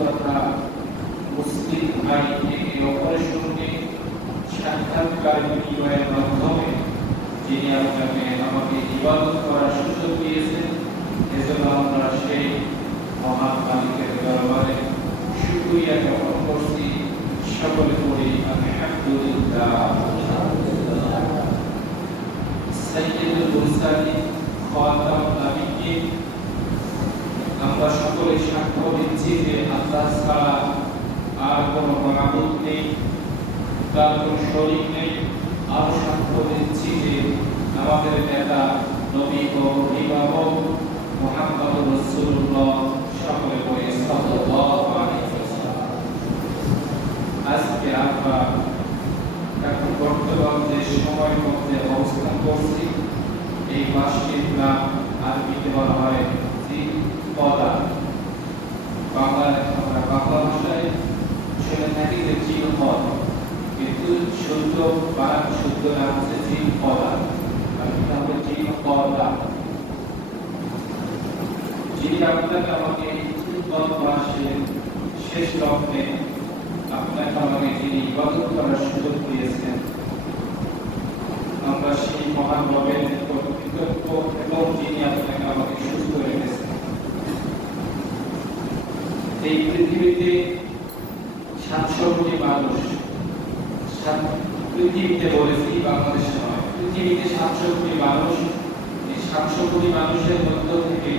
তথা মুসলিম অপরের সঙ্গে সাক্ষাৎকার বিনিময়ের মাধ্যমে যিনি আপনাকে আমাকে ইবাদত করার সুযোগ দিয়েছেন, এজন্য আমরা সেই দরবারে জ্ঞাপন করছি। সকলে করি আলহামদুলিল্লাহ। নাবিয়্যিন আমরা সকলে সাক্ষ্য দিচ্ছি যে আল্লাহ আর কোনো মাবুদ নেই। তার কোনো শরীক নেই। আর সাক্ষ্য দিচ্ছি যে আমাদের নেতা, নবী ও অভিভাবক মোহাম্মদ রসুল্লাহ সকলে বলে আজকে আমরা এখন বর্তমান যে সময়ের মধ্যে অবস্থান করছি, এই মাসটির নাম আরবিতে বলা হয় পদা আমরা বাংলা ভাষায় শুনে থাকি যে জিল পদ। কিন্তু শুদ্ধ বা শুদ্ধ নাম হচ্ছে জিল পদা। হবে জিল পদা। যিনি আপনাকে আমাকে উদ্বত মাসের শেষ লগ্নে আপনাকে আমাকে যিনি ইবাদত করার সুযোগ দিয়েছেন, আমরা সেই মহান রবের নিকট কৃতজ্ঞ এবং যিনি আপনাকে আমাকে সুস্থ রেখেছেন এই পৃথিবীতে সাতশো কোটি মানুষ সাত- পৃথিবীতে বলেছি বাংলাদেশে নয়। পৃথিবীতে সাতশো কোটি মানুষ, এই সাতশো কোটি মানুষের মধ্য থেকে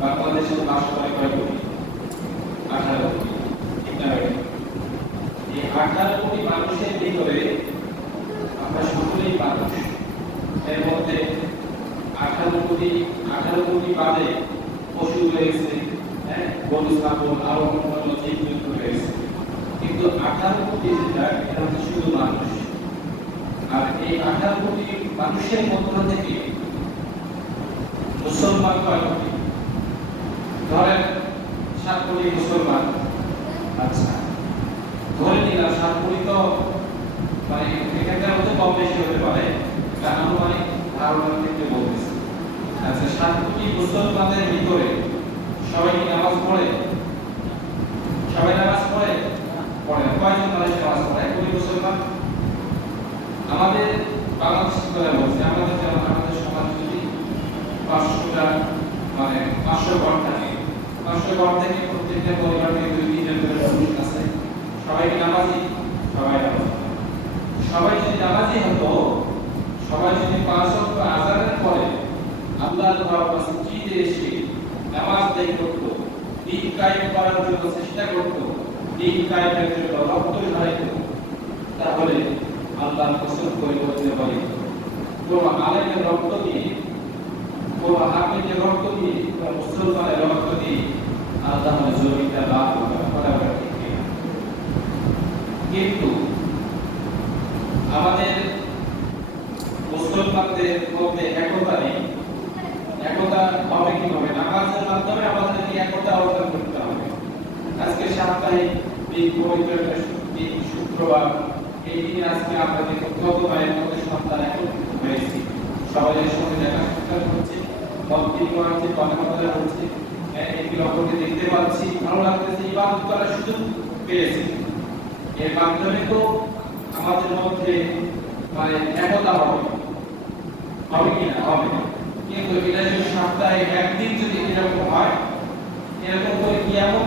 বাংলাদেশে বাস করে কয় কোটি? আঠারো কোটি। এই আঠারো কোটি মানুষের ভিতরে আমরা সকলেই মানুষ। এর মধ্যে আঠারো কোটি আঠারো কোটি বাদে পশু রয়েছে হ্যাঁ? গরু ছাগল আরও অন্যান্য জীব জন্তু রয়েছে কিন্তু আঠারো কোটি যেটা এটা হচ্ছে শুধু মানুষ আর এই আঠারো কোটি মানুষের মধ্য থেকে মুসলমান কয় কোটি। ধরেন সাত কোটি মুসলমান। আচ্ছা। ধরে নিলাম সাত কোটি তো মানে এখানকার মধ্যে কম বেশি হতে পারে আনুমানিক ধারণার ক্ষেত্রে বলতেছি। আচ্ছা সাত কোটি মুসলমানদের ভিতরে সবাই কি নামাজ পড়ে? সবাই নামাজ পড়ে? পড়ে না। কয়জন মানুষ নামাজ পড়ে? কোটি মুসলমান? আমাদের বাংলাদেশের কথা বলছি আমাদের যেমন আমাদের সমাজ যদি পাঁচশোটা মানে পাঁচশো ঘর থাকে, পাঁচশো ঘর থেকে প্রত্যেকটা পরিবার দুই তিনজন করে পুরুষ আছে। সবাই কি নামাজি? সবাই সবাই যদি নামাজি হতো, সবাই যদি পাঁচ ওয়াক্ত আজানের পরে আল্লাহর ঘর মসজিদে এসে নামাজ আদায় করত, দিন কায়েম করার জন্য চেষ্টা করত, দিন কায়েমের জন্য রক্ত ঝরাইত, তাহলে আল্লাহ কসম করে। বলতে পারি কোন আলেমের রক্ত দিয়ে কোন হাফেজের রক্ত দিয়ে কোন মুসলমানের রক্ত দিয়ে, আল্লাহ জমিটা লাভ করা। কিন্তু আমাদের মুসলমানদের মধ্যে একতা নেই। একতা হবে কীভাবে? নামাজের মাধ্যমে আমাদেরকে একতা অর্জন করতে হবে। আজকে সাপ্তাহিক দিন পবিত্র শুক্রবার এই দিনে আজকে আমরা যে মায়ের মধ্যে সন্তান এখন হয়েছি সবাই সঙ্গে দেখা সাক্ষাৎ করছি। ভক্তি করাচ্ছি কথা কথা হচ্ছে একে অপরকে দেখতে পাচ্ছি, ভালো লাগতেছে ইবাদত করার সুযোগ পেয়েছি। এর মাধ্যমে তো আমাদের মধ্যে মানে একতা হবে। হবে না? কিন্তু এটা যদি সপ্তাহে একদিন যদি এরকম হয়, এরকম করে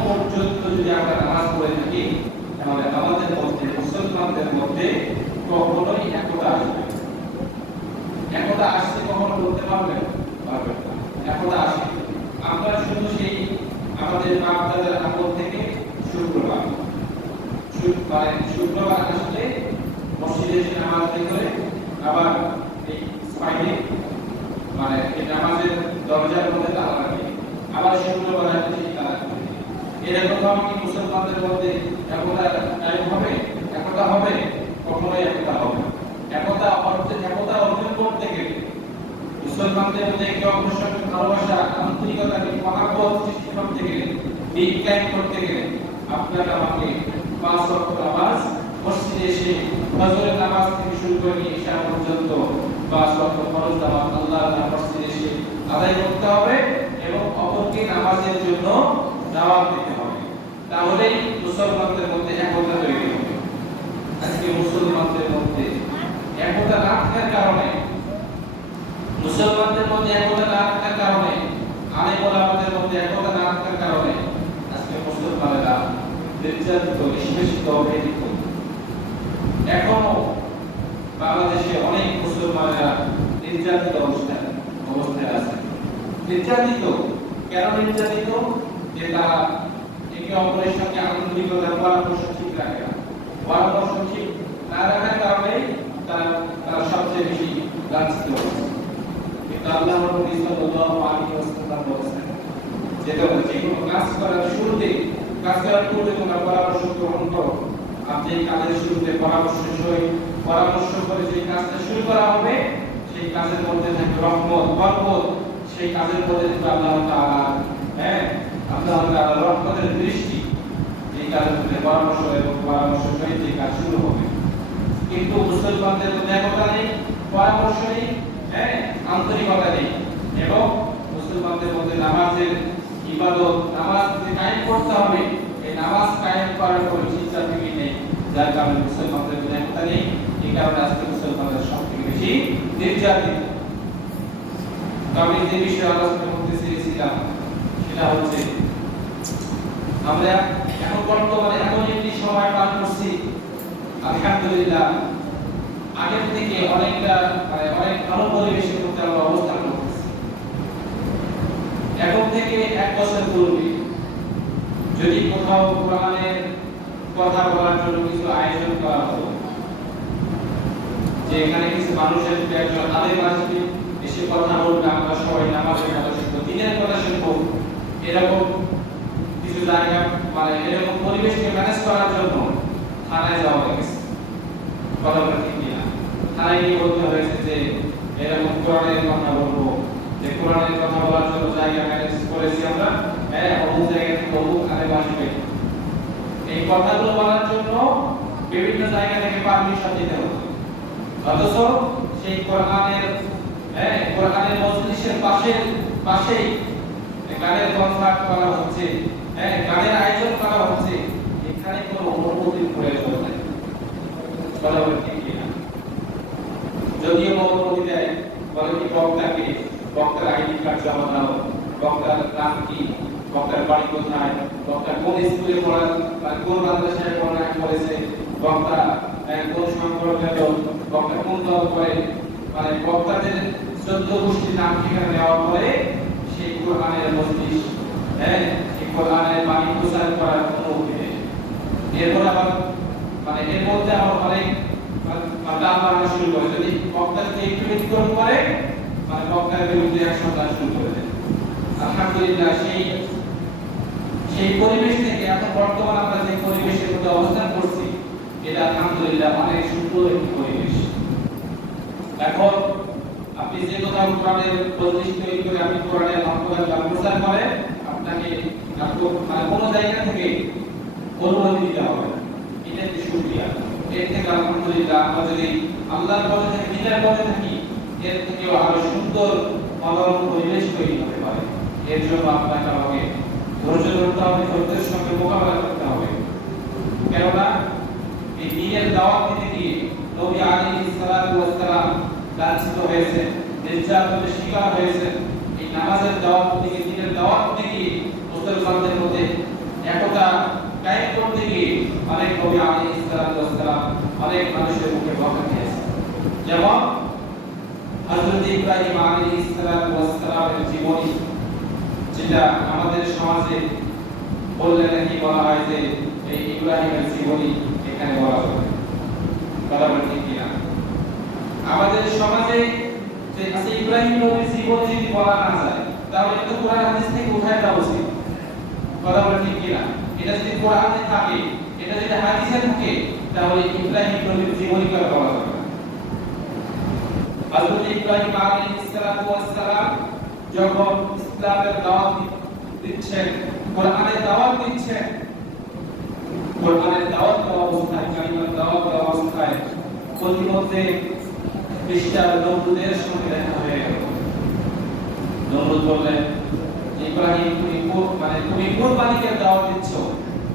পর্যন্ত যদি আমরা নামাজ পড়ে থাকি আমাদের মুসলমানদের মধ্যে কখনোই একতা আসবে না। একতা আসতে কখনো বলতে পারবেন পারবেন না একতা আসে আমরা শুধু সেই আমাদের বাপ দাদার আমল থেকে শুক্রবার শুক- মানে শুক্রবার আসলে মসজিদে এসে নামাজ আদায় করে আবার এই স্পাইনে মানে এই নামাজের দরজার মধ্যে তালা রাখে আবার শুক্রবার আসলে সেই তালা খুলে দিই। এরকম ভাবে কি মুসলমানদের মধ্যে একতা কায়েম হবে একতা হবে কখনোই একতা হবে না। একতা অর্জন একতা অর্জন করতে গেলে মুসলমানদের মধ্যে একে অপরের সঙ্গে ভালোবাসা আন্তরিকতা মহাব্বত সৃষ্টি করতে গেলে, বিজ্ঞান করতে গেলে আপনাকে আমাকে পাঁচ ওয়াক্ত নামাজ, মসজিদে এসে ফজরের নামাজ থেকে শুরু করে নিয়ে ঈশা পর্যন্ত পাঁচ ওয়াক্ত ফরজ নামাজ আল্লাহর নাম মসজিদে এসে আদায় করতে হবে এবং অপরকে নামাজের জন্য দাওয়াত দিতে হবে। তাহলেই মুসলমানদের মধ্যে একতা তৈরি হবে। আজকে মুসলমানদের মধ্যে একতা না থাকার কারণে, মুসলমানদের মধ্যে একতা না থাকার কারণে আলেম ওলামাদের মধ্যে একতা না থাকার কারণে আজকে মুসলমানেরা নির্যাতিত, নিষ্পেষিত অবহেলিত এখনও বাংলাদেশে অনেক মুসলমানেরা নির্যাতিত অবস্থায় অবস্থায় আছে। নির্যাতিত? কেন নির্যাতিত? যে তারা একে অপরের সঙ্গে আন্তরিকতার পরামর্শ ঠিক রাখে না। পরামর্শ ঠিক না রাখার কারণে তারা তারা সবচেয়ে বেশি লাঞ্ছিত হচ্ছে আল্লাহ নবী সাল্লাল্লাহু যে পরামর্শ কাজের মধ্যে থাকবে রহমত, বরকত। হ্যাঁ এবং পরামর্শ সহিত যে কাজ শুরু হবে। কিন্তু মুসলমানদের মধ্যে একতা নেই, পরামর্শ নেই হ্যাঁ আন্তরিকতা নেই। এবং মুসলমানদের মধ্যে নামাজের ইবাদত, নামাজ যে কায়েম করতে হবে, এই নামাজ কায়েম করার কোনো চিন্তা থেকে নেই। যার কারণে মুসলমানদের মধ্যে একতা নেই। এই কারণে আজকে মুসলমানদের সব বেশি নির্যাতিত। আমি যে বিষয়ে আলোচনা করতে চেয়েছিলাম, সেটা হচ্ছে, আমরা এখন বর্তমানে এমন একটি সময় পার করছি, আলহামদুলিল্লাহ আগের থেকে অনেকটা মানে অনেক ভালো পরিবেশের মধ্যে আমরা অবস্থান করতেছি। এখন থেকে এক বছর পূর্বে যদি কোথাও কোরআনের কথা বলার জন্য কিছু আয়োজন করা হতো, যে এখানে কিছু মানুষ আসবে একজন আলেম আসবে, এসে কথা বলবে, আমরা সবাই নামাজের কথা শুনব দিনের কথা শুনব এরকম কিছু জায়গা মানে এরকম পরিবেশকে ম্যানেজ করার জন্য থানায় যাওয়া হয়েছে কথা গিয়ে বলতে হয়েছে যে এরকম কোরআনের কথা বলব। যে কোরআনের কথা বলার জন্য জায়গা ম্যানেজ করেছি আমরা হ্যাঁ অমুক জায়গা অমুক আলেম আসবে এই কথাগুলো বলার জন্য বিভিন্ন জায়গা থেকে পারমিশন দিতে হতো অথচ সেই কোরআনের হ্যাঁ কোরআনের মজলিসের পাশে পাশেই গানের কনসার্ট করা হচ্ছে হ্যাঁ গানের আয়োজন করা হচ্ছে। এখানে কোনো অনুমতির প্রয়োজন নেই। যদিও অনুমতি দেয় বলে কি বক্তাকে, বক্তার আইডি কার্ড জমা দাও, বক্তার নাম কি, বক্তার বাড়ি কোথায় বক্তা কোন স্কুলে পড়া কোন মাদ্রাসায় পড়া করেছে, বক্তা কোন সংগঠনে দল বক্তা কোন দল করে মানে বক্তাদের চোদ্দ গোষ্ঠীর নাম ঠিকানা দেওয়ার পরে সেই কোরআনের মজলিস হ্যাঁ এই কোরআনের বাণী প্রচার করার অনুমতি নেই এরপর আবার মানে এর মধ্যে আবার অনেক মারা শুরু করে। যদি একটু করে মানে বক্তার বিরুদ্ধে শুরু করে দেয় আলহামদুলিল্লাহ, সেই সেই পরিবেশ থেকে, এখন বর্তমান আমরা যে পরিবেশের মধ্যে অবস্থান করছি, এটা আলহামদুলিল্লাহ অনেক সুন্দর একটি পরিবেশ। এখন আপনি যে কোথাও কোরআনের তৈরি করে আপনি কোরআনের মহত্বের প্রচার করেন, আপনাকে মানে কোনো জায়গা থেকে অনুমতি দিতে হবে। এটা একটি সুক্রিয়া এর থেকে আলহামদুলিল্লাহ আমরা যদি আল্লাহর পথে থাকি, দিনের পথে থাকি, এর থেকেও আরও সুন্দর মনোরম পরিবেশ তৈরি হতে পারে। এর জন্য আপনাকে আমাকে ধৈর্য ধরতে হবে, ধৈর্যের সঙ্গে মোকাবেলা করতে হবে। কেননা, এই দিনের দাওয়াত দিতে গিয়ে নবী আলাইহিস সালাতু ওয়াস লাঞ্ছিত হয়েছেন, নির্যাতনের শিকার হয়েছেন। এই নামাজের দাওয়াত থেকে, দিনের দাওয়াত থেকে মুসলমানদের মধ্যে একতা কায়েম করতে গিয়ে অনেক আলাইহিস সালাতু ওয়াস অনেক মানুষের মুখে বকা দিয়েছেন। যেমন হযরত ইব্রাহিম আলাইহিস সালাতু ওয়াস সালামের জীবনী, যেটা আমাদের সমাজে বললে নাকি বলা হয় যে এই ইব্রাহিমের জীবনী এখানে বলা হবে বলে ঠিক কিনা? আমাদের সমাজে যে আচ্ছা ইব্রাহিম নবীর জীবনী যদি বলা না যায়, তাহলে তো কোরআন হাদিস থেকে উঠায় দেওয়া উচিত। বলে ঠিক কিনা? এটা যদি কোরআনে থাকে, এটা যদি হাদিসে থাকে, তাহলে ইব্রাহিম নবীর জীবনী করে বলা যাবে হযরত ইব্রাহিম আলাইহিস সালাতু ওয়াস সালাম যখন ইসলামের দাওয়াত দিচ্ছেন, কোরআনের দাওয়াত দিচ্ছেন, কোরআনের দাওয়াত দেওয়া অবস্থায়, কালিমার দাওয়াত দেওয়া অবস্থায় প্রতিমধ্যে খ্রিস্টান নমরুদের সঙ্গে দেখা হয়ে গেল। নমরুদ বললেন, ইব্রাহিম, তুমি মানে তুমি কোন মালিকে দাওয়াত দিচ্ছ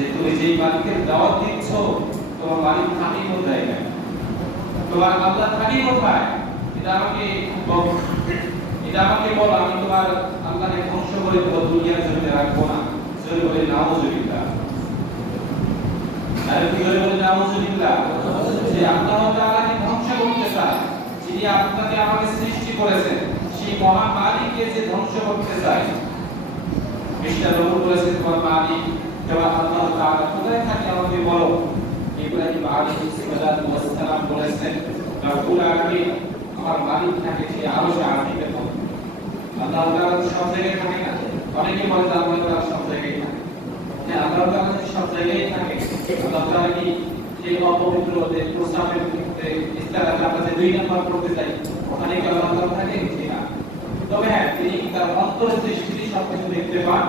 যে তুমি যেই মালিকের দাওয়াত দিচ্ছ, তোমার মালিক থাকি কোথায় তোমার আল্লাহ থাকি কোথায় এটা আমাকে এটা আমাকে বল, আমি তোমার আল্লাহকে ধ্বংস করে দেবো দুনিয়ার জমিনে রাখব না। জোরে বলে নাউজুবিল্লাহ। আর কি বলে যে আল্লাহ তাআলাকে ধ্বংস করতে চায়, যিনি আপনাকে আমাকে সৃষ্টি করেছেন, সেই মহান মালিককে যে ধ্বংস করতে চায়। মিস্টার রবুল বলেছেন, তোমার মালিক আল্লাহ তাআলা কোথায় থাকে আমাকে বলো? ইব্রাহিম আলাইহিস বলেছেন? আলামিন আমার মালিক থাকে, সে আরশে মধ্যে আল্লাহ তাআলা সব জায়গায় থাকে না। অনেকে বলে যে আল্লাহ তাআলা সব জায়গায় থাকে। হ্যাঁ আল্লাহ তাআলা সব জায়গায় থাকে। আল্লাহ তাআলা কি সেই অপবিত্র যে প্রস্তাবের ইস্তারা দুই নাম্বার করতে চাই ওখানে কি আল্লাহ তাআলা থাকে? তবে হ্যাঁ তিনি তার অন্তরের সবকিছু দেখতে পান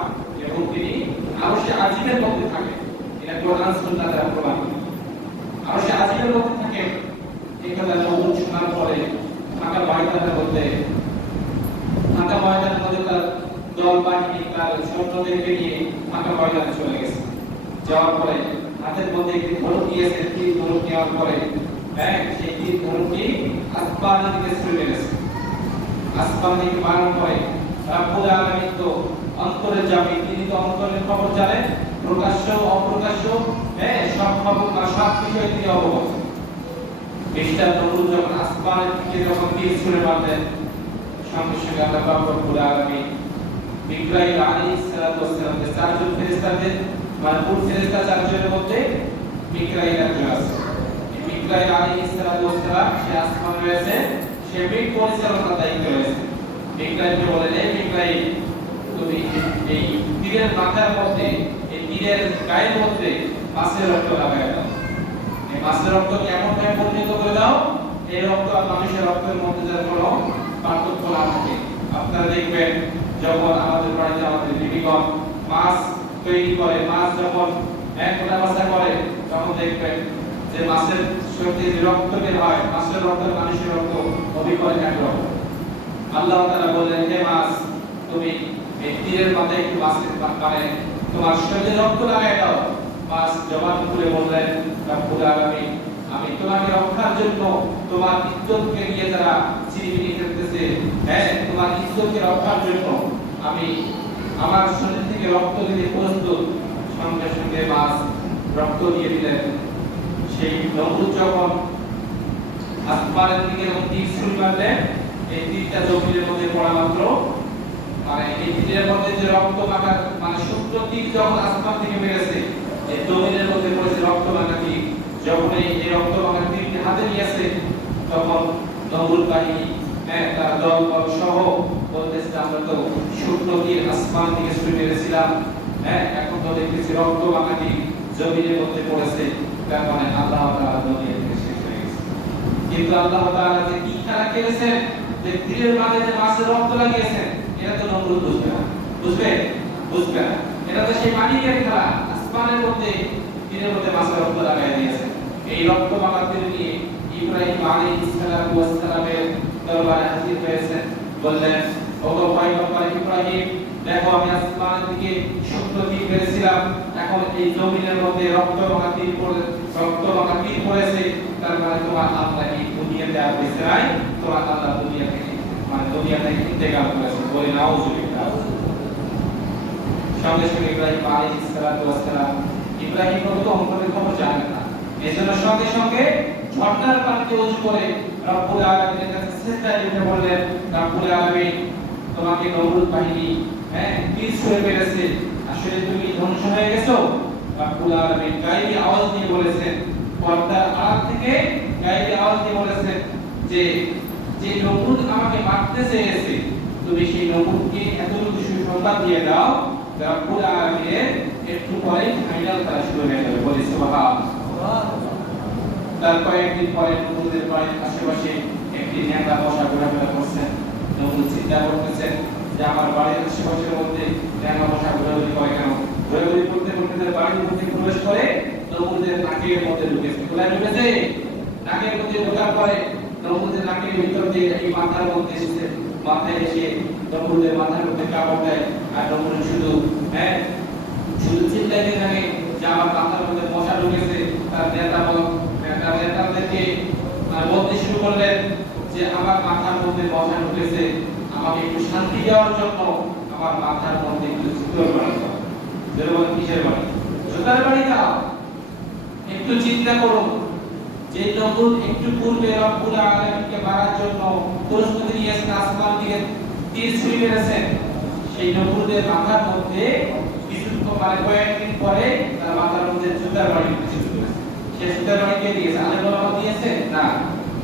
এবং তিনি আরশে আজিমের মধ্যে থাকেন এটা কোরআন সুন্নাহ প্রমাণ আরশে আজিমের থাকেন এই কথা নবুল শোনার পরে ফাঁকা ময়দানের মধ্যে ফাঁকা ময়দানের মধ্যে তার দল বাহিনী তার সৈন্যদেরকে নিয়ে ফাঁকা ময়দানে চলে গেছে। যাওয়ার পরে হাতের মধ্যে একটি ধনুক দিয়েছে তীর ধনুক নেওয়ার পরে হ্যাঁ সেই তীর ধনুকটি আসমানের গেছে। আসমান থেকে পালন করে রাব্বুল আলামিন তো অন্তরে যাবে তিনি অন্তরের খবর জানেন প্রকাশ্য, অপ্রকাশ্য হ্যাঁ সব খবর বা সব বিষয়ে তিনি অবগত। মিস্টার নবুল যখন আসমানের দিকে যখন তীর ছুঁড়ে মারলেন, সঙ্গে সঙ্গে আল্লাহ পাক রব্বুল আলামিন মিকাইল আলাইহিস সালাতু ওয়াস চারজন ফেরেশতাদের মানে মূল ফেরেশতা চারজনের মধ্যে? মিকাইল একজন আছে এই মিকাইল আলাইহিস সালাতু ওয়াস সে আসমানে রয়েছে, সে মিট পরিচালনার দায়িত্ব রয়েছে। মিকাইলকে বলেন এই মিকাইল তুমি এই তীরের মাথার মধ্যে, এই তীরের গায়ের মধ্যে মাছের রক্ত লাগাই দাও। এই মাছের রক্ত কেমন ভাবে পরিণত করে দাও? এই রক্ত আর মানুষের রক্তের মধ্যে যেন কোনো পার্থক্য না থাকে। আপনারা দেখবেন, যখন আমাদের বাড়িতে আমাদের বিবিগণ মাছ তৈরি করে, মাছ যখন এক কোটা বাসা করে, তখন দেখবেন যে মাছের শরীরে যে রক্ত বের হয়, মাছের রক্ত মানুষের রক্ত অবিকল একরকম। আল্লাহ তাআলা বললেন, হে মাছ এই তীরের মাথায় একটু মাছের মানে তোমার শরীরে রক্ত লাগাই দাও মাছ জবান খুলে বললেন, রব্বুল আলামিন, আমি তোমাকে রক্ষার জন্য তোমার ইজ্জতকে নিয়ে যারা চিরিমিরি খেলতেছে হ্যাঁ তোমার ইজ্জতকে রক্ষার জন্য আমি আমার শরীর থেকে রক্ত দিতে প্রস্তুত। সঙ্গে সঙ্গে মাছ রক্ত দিয়ে দিলেন। সেই নমরুদ যখন আসমানের দিকে যখন তীর শুরু করলেন, এই তীরটা জমিনের মধ্যে পড়া মাত্র মানে এই তীরের মধ্যে যে রক্ত মাখা মানে সূত্র তীর যখন আসমান থেকে বেড়েছে এই জমিনের মধ্যে পড়েছে রক্ত মাখা তীর। যখন এই রক্ত মাখা তীরটি হাতে নিয়েছে তখন নমরুদ বাহিনী হ্যাঁ তার দল বল সহ বলতেছে, আমরা তো সূত্র তীর আসমান থেকে ছুটে মেরেছিলাম হ্যাঁ এখন তো দেখতেছি রক্ত মাখা তীর জমিনের মধ্যে পড়েছে। তার মানে আল্লাহ তাআলা দুনিয়া থেকে শেষ হয়ে গেছে। কিন্তু আল্লাহ তাআলা যে কি খেলা খেলেছেন, যে তীরের মাঝে যে মাছের রক্ত লাগিয়েছেন এটা তো নমরুদ বুঝবে না। বুঝবে? বুঝবে না। এটা তো সেই মালিকের খেলা। আসমানের মধ্যে তীরের মধ্যে মাছের রক্ত লাগাই দিয়েছে। এই রক্ত মাখা তীর নিয়ে ইব্রাহিম আলাইহিস সালাতু ওয়াস সালামের দরবারে হাজির হয়েছেন। বললেন, ওগো পয়গম্বর ইব্রাহিম, দেখো আমি আসমানের দিকে সূত্র তীর মেরেছিলাম এখন এই জমিনের মধ্যে রক্ত মাখা তীর পড়ে, রক্ত মাখা তীর পড়েছে। তার মানে তোমার আল্লাহ এই দুনিয়াতে আর বেঁচে নাই। তোমার আল্লাহ দুনিয়া থেকে মানে দুনিয়া থেকে ইন্তেকাল করেছে বলে নাউজুবিল্লাহ সঙ্গে সঙ্গে ইব্রাহিম ওয়াস সালাম ইব্রাহিম তো অন্তরের খবর না। এজন্য সঙ্গে সঙ্গে ঝর্ণার পানিতে ওযু করে রব্বুল আলামিনের কাছে সিজদা দিতে বললেন, রব্বুল আলামিন, তোমাকে নমরুদ বাহিনী হ্যাঁ তীর ছুঁড়ে মেরেছে। আসলে তুমি ধ্বংস হয়ে গেছো? রব্বুল আলামিন গায়েবী আওয়াজ দিয়ে বলেছেন, পর্দার আড়াল থেকে গায়েবী আওয়াজ দিয়ে বলেছেন যে যে নমরুদ আমাকে মারতে চেয়েছে, তুমি সেই নমরুদকে এতটুকু সুসংবাদ দিয়ে দাও রব্বুল আলামিনের একটু পরে ফাইনাল খেলা শুরু হয়ে যাবে বলে সুবহানাল্লাহ। তার কয়েকদিন পরে নমরুদের বাড়ির আশেপাশে একটি নেতা বসা ঘোরাফেরা করছেন। নমরুদ চিন্তা করতেছেন যে, আমার বাড়ির আশেপাশের মধ্যে নেতা বসা ঘোরাঘুরি করে কেন? ঘোরাঘুরি করতে করতে তার বাড়ির মধ্যে প্রবেশ করে নমরুদের নাকের মধ্যে ঢুকেছে। কোথায় ঢুকেছে? নাকের মধ্যে ঢোকার পরে নমরুদের নাকের দিয়ে এই মাথার মধ্যে এসেছে, মাথায় এসে নমরুদের মাথার মধ্যে কাপড় দেয় আর নমরুদ শুধু হ্যাঁ? শুধু চিল্লাইতে থাকে, যে আমার মাথার মধ্যে মশা ঢুকেছে, তার নেতা নেতা, নেতাদেরকে বলতে শুরু করলেন যে আমার মাথার মধ্যে মশা ঢুকেছে, আমাকে একটু শান্তি দেওয়ার জন্য আমার মাথার মধ্যে একটু জুতোর বাড়ি দাও। কিসের বাড়ি জুতার বাড়ি দাও। একটু চিন্তা করুন। যে নমরুদ একটু পূর্বে রব্বুল আলামিনকে মারার জন্য প্রস্তুতি নিয়েছেন আসমান থেকে তীর ছুঁড়ে মেরেছেন সেই নমরুদের মাথার মধ্যে কিছু মানে কয়েকদিন পরে তার মাথার মধ্যে জুতার বাড়ি করেছে। সে জুতার বাড়ি কে দিয়েছে? আলেম ওলামা দিয়েছে? না।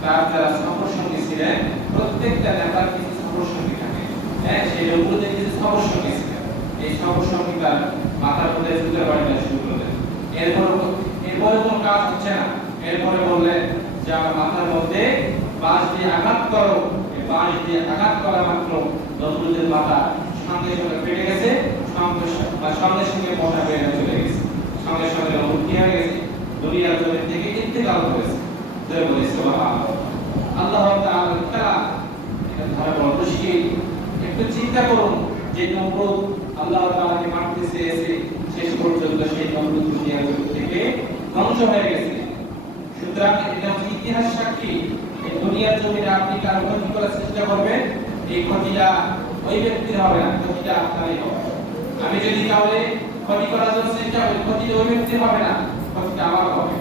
তার যারা সফর সঙ্গী ছিলেন, প্রত্যেকটা নেতার কিছু সফর সঙ্গী থাকে। হ্যাঁ সেই নমরুদের কিছু সফর সঙ্গী ছিলেন এই সফর সঙ্গী তার মাথার মধ্যে জুতার বাড়ি শুরু করলেন এরপর এরপরে কোনো কাজ হচ্ছে না। এরপরে বললেন যে আমার মাথার মধ্যে বাঁশ দিয়ে আঘাত করো। বাঁশ দিয়ে আঘাত করা মাত্র নজরুলের মাথা সঙ্গে সঙ্গে পেটে গেছে সঙ্গে সঙ্গে মশা বেড়ে চলে গেছে। সঙ্গে সঙ্গে হয়ে গেছে, দুনিয়ার থেকে করেছে। আল্লাহ তাআলার একটু চিন্তা করুন, যে নমরুদ আল্লাহ তাআলাকে মারতে চেয়েছে, শেষ পর্যন্ত সেই নমরুদ দুনিয়ার থেকে ধ্বংস হয়ে গেছে। ইতিহাস সাক্ষী এই দুনিয়ার জমিনে আপনি কারও ক্ষতি করার চেষ্টা করবেন, এই ক্ষতিটা ওই ব্যক্তির হবে না, ক্ষতিটা আপনারই হবে। আমি যদি কাউকে ক্ষতি করার জন্য চেষ্টা করি ক্ষতিটা ওই ব্যক্তির হবে না, ক্ষতিটা আমার হবে।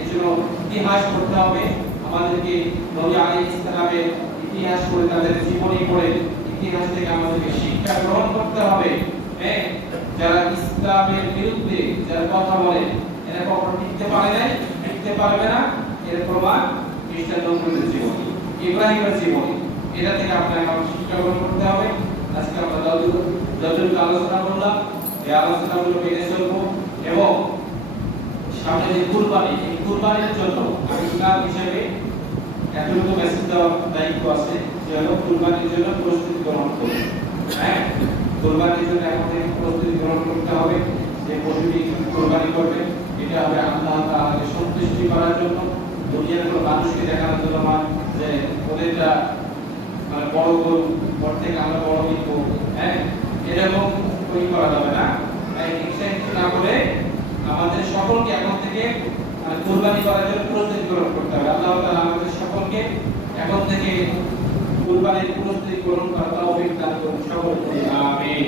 এই জন্য ইতিহাস পড়তে হবে, আমাদেরকে নবী আলাইহিস সালামের ইতিহাস পড়ে, তাদের জীবনী পড়ে, ইতিহাস থেকে আমাদেরকে শিক্ষা গ্রহণ করতে হবে। হ্যাঁ? যারা ইসলামের বিরুদ্ধে যারা কথা বলে, এরা কখনো টিকতে পারে নাই, টিকতে পারবে না। এর প্রমাণ খ্রিস্টান জীবনী, ইব্রাহিমের জীবনী। এটা থেকে শিক্ষা গ্রহণ করতে হবে। আজকে আমরা মেনে চলবো এবং সামনে যে কুরবানি, এই কুরবানির জন্য হিসেবে এতটুকু মেসেজ দায়িত্ব আছে যে হলো কুরবানির জন্য প্রস্তুতি গ্রহণ করুন। হ্যাঁ? কুরবানির জন্য এখন প্রস্তুতি গ্রহণ করতে হবে। যে পশুটি কুরবানি করবে এটা হবে আল্লাহ তাআলাকে সন্তুষ্টি করার জন্য। দুনিয়ার কোনো মানুষকে দেখানোর জন্য নয় যে ওদেরটা মানে বড় গরু ওর থেকে আমরা বড় কিনবো। হ্যাঁ? এরকম ওই করা যাবে না। তাই না করে আমাদের সকলকে এখন থেকে মানে কুরবানি করার জন্য প্রস্তুতি গ্রহণ করতে হবে। আল্লাহ তাআলা আমাদের সকলকে এখন থেকে কুরবানির প্রস্তুতি গ্রহণ করার তৌফিক দান করুন সকলকে আমিন।